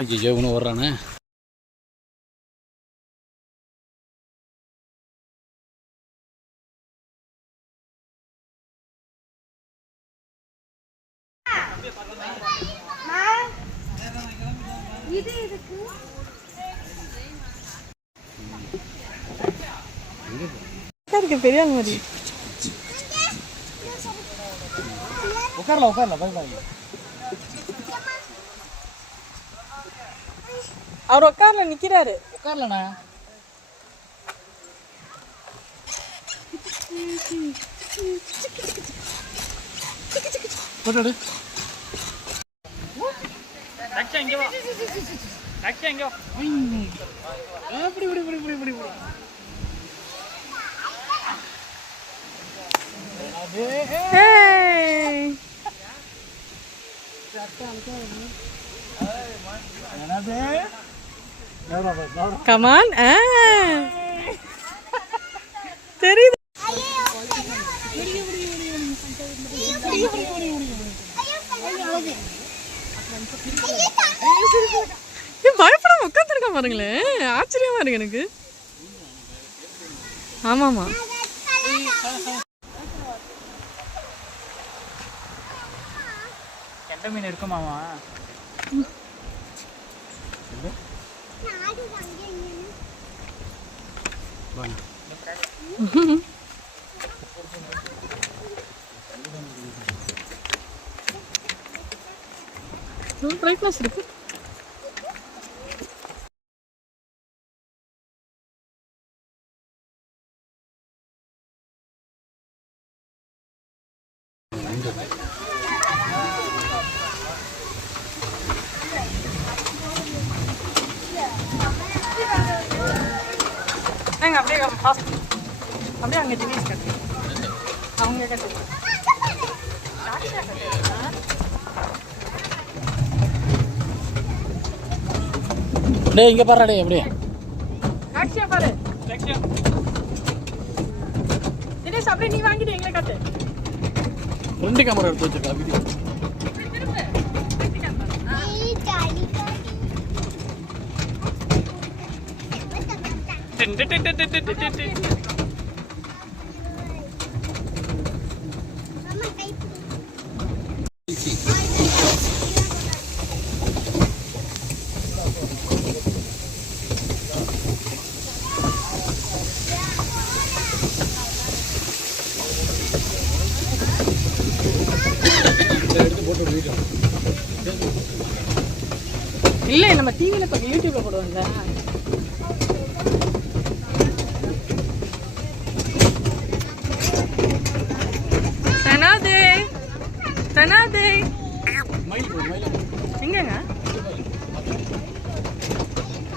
ஐயோ இவனு வர்றானே. பெரிய மாதிரி உட்காரல பாய் பாய். அவர் உட்கார்ல நிக்கிறாரு. உட்காரலண்ணா. போட்டு Come on. தெரியுது. பயப்படாம உட்காந்துருக்க பாருங்களேன். ஆச்சரியமா இருக்கு எனக்கு. ஆமாமா கெண்ட மீன் இருக்குமாமா? பிரைட்னஸ் இருக்கு. அப்படியே அப்படியே அங்கே தினேஷ் கட்டு அவங்க கட்டு டேய் இங்க பாருடா. டேய் அப்படியே ஆக்சியா பாரு. தினேஷ் அப்படியே நீ வாங்கிட்டு எங்களை கட்டு. ரெண்டு கேமரா எடுத்து வச்சிருக்கா வீடியோ. இல்லை நம்ம டிவியில் இப்போ யூடியூப்ல போடுவோம்ல. தனாதே தனாதே எங்கங்க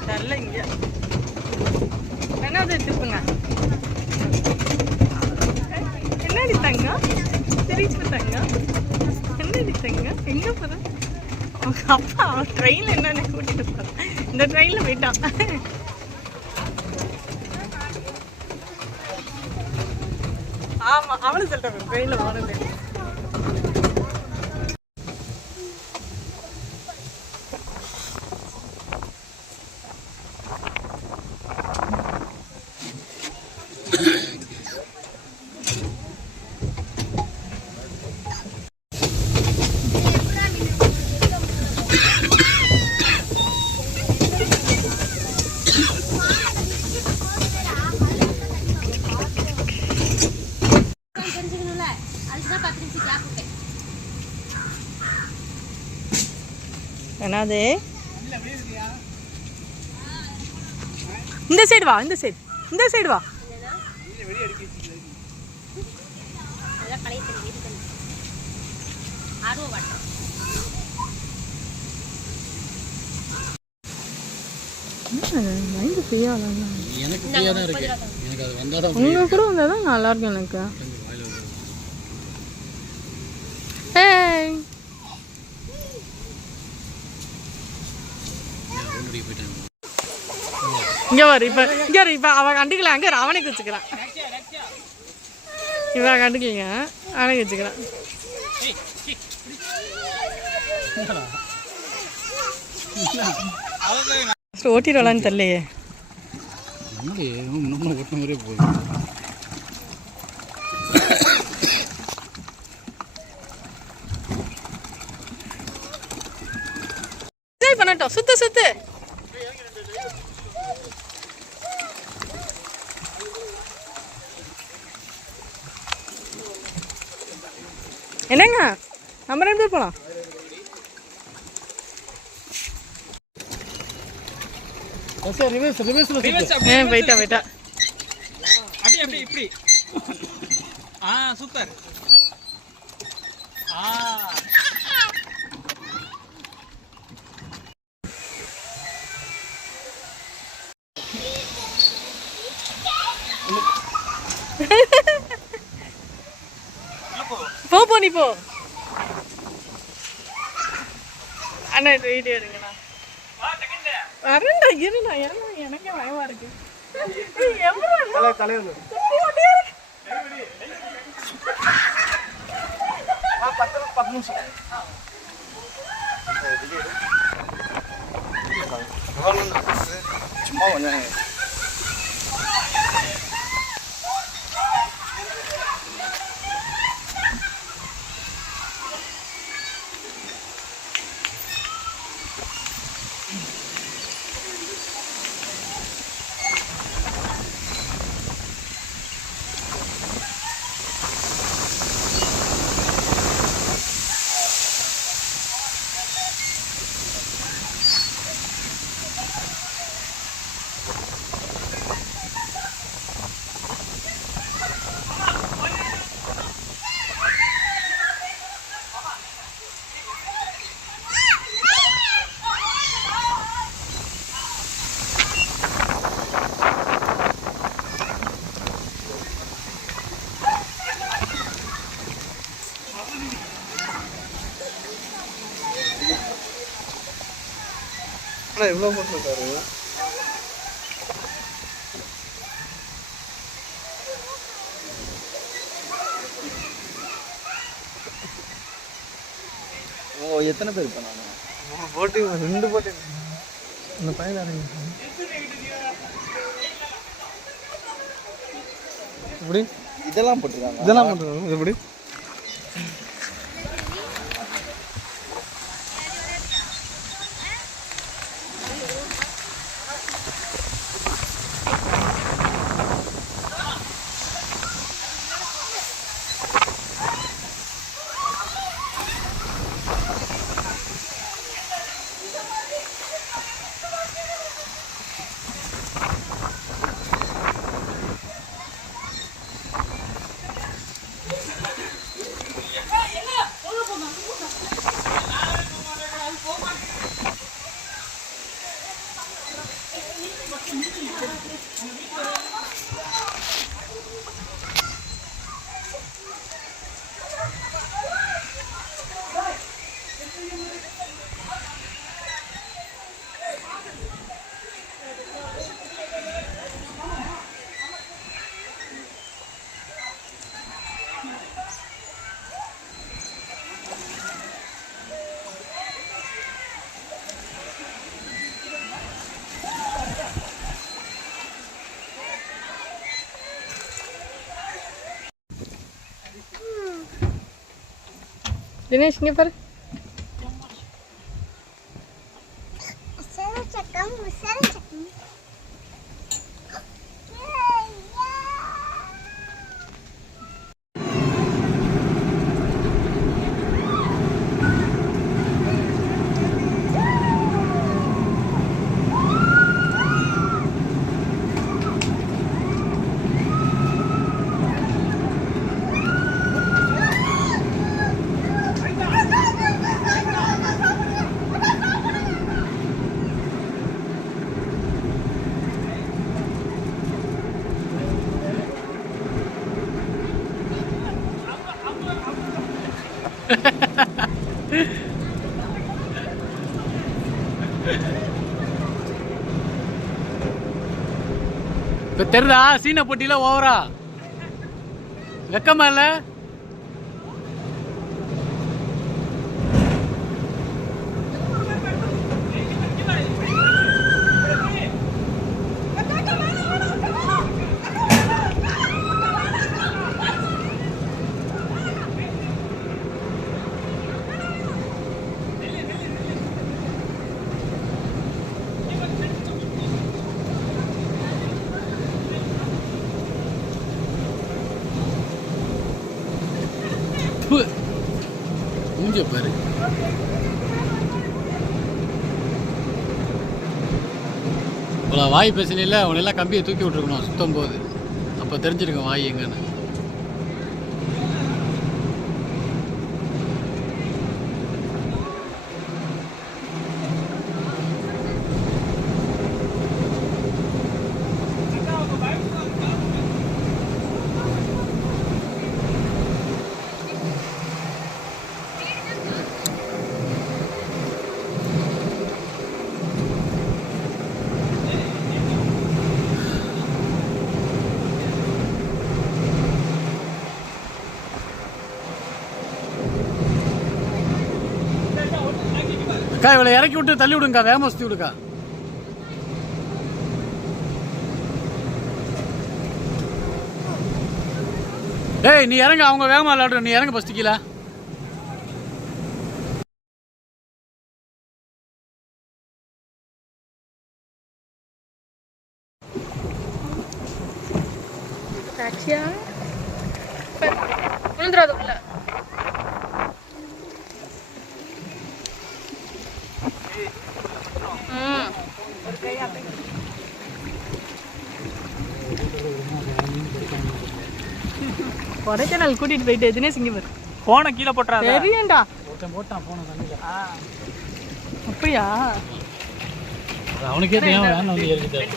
தரல இங்க. தனாதே திருப்புங்க. என்னடி தங்க தெரிஞ்சு தங்க என்னடி தங்க எங்க போற? அப்பா ட்ரெயின்ல என்னன்னு கூட்டிட்டு போறேன். இந்த ட்ரெயின்ல போயிட்டான். ஆமா அவனு சொல்லிட்டேன் ட்ரெயின்ல போனது. என்னது இந்த சைடு வா. இந்த சைடு வா. பழைய தண்ணி வீட்டு தண்ணி ஆர்வ வாட்டர். மைண்டு ஃப்ரீயாக தான் எனக்கு ஃப்ரீயாக தான் இருக்கு. எனக்கு அது வந்தால் தான் உங்கள் கூட வந்தால் தான் நல்லாயிருக்கும் எனக்கு. ஏய் இங்கே வரு இப்போ இங்கே வரு இப்போ அவன் கண்டுக்கல அங்கே அவனுக்கு வச்சுக்கிறான். இவன் கண்டுக்கீங்க அவனுக்கு வச்சுக்கிறான். ஓட்டிடலான்னு தெரியலையே. ஓட்டின மாதிரியே போகுது. பண்ணட்டும் சுத்து சுத்து. என்னங்க நம்ம 2 பேர் போலாம். போயிட்டா அப்படி இப்படி. சூப்பர். போ நீ போ. அண்ணா வீடியோ எடுங்கண்ணா. வரண்டா இருண்ணா எனக்கே பயமா இருக்கு. சும்மா கொஞ்சம் எவ்வளோ போட்டிருக்காரு. எத்தனை பேர் இப்போ நான் போட்டிங் 2 போட்டிங் இந்த பையன் எப்படி இதெல்லாம் போட்டிருக்காங்க எப்படி தினேஷ் இங்கே பாரு. இப்போ தெரியுதா சீனை போட்டியில ஓவரா வெக்கமா இல்லை? மூஞ்ச பாரு. இவ்வளோ வாய் பேசல, அவனெல்லாம் கம்பியை தூக்கி விட்டுருக்கணும் சுத்தம் போது. அப்போ தெரிஞ்சிருக்கோம் வாய் எங்கன்னு. அக்கா இவளை இறக்கி விட்டு தள்ளி விடுங்கக்கா, வேகமாக சுற்றி விடுக்கா. ஏய் நீ இறங்க, அவங்க வேகமாக விளையாடுற, நீ இறங்க ஃபஸ்ட்டு கீழே. விழுந்துடாது உள்ள. கொடைக்கானல் கூட்டிட்டு போயிட்டு தினேஷ் இங்க பாரு. போனை கீழே போட்டுறாத. தெரியும்டா. போட்டான் போன தண்ணியில். அப்படியா? அவனுக்கே தெரியாம வேணும் வந்து ஏறிட்டாரு.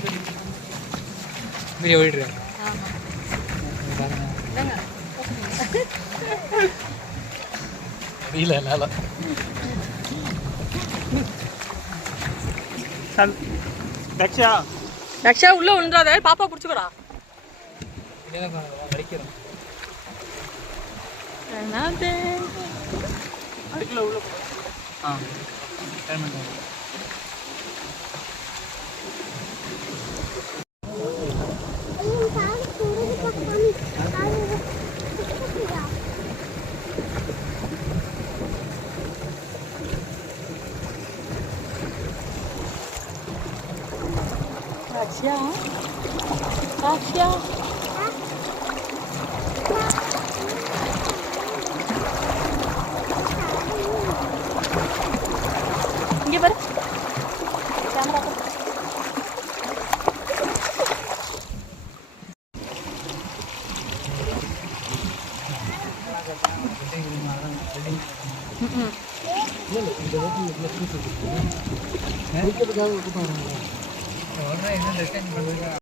வீடியோ ஓடிட்டு இருக்காங்க. தெரியல என்னால. தக்ஷா தக்ஷா உள்ள விழுந்துடாத, பாப்பா பிடிச்சிக்கடா. அடிக்கிறேன். அதுக்குள்ள உள்ள போ. Tasya, Tasya. இங்க பாரு, கேமரா பாரு. என்ன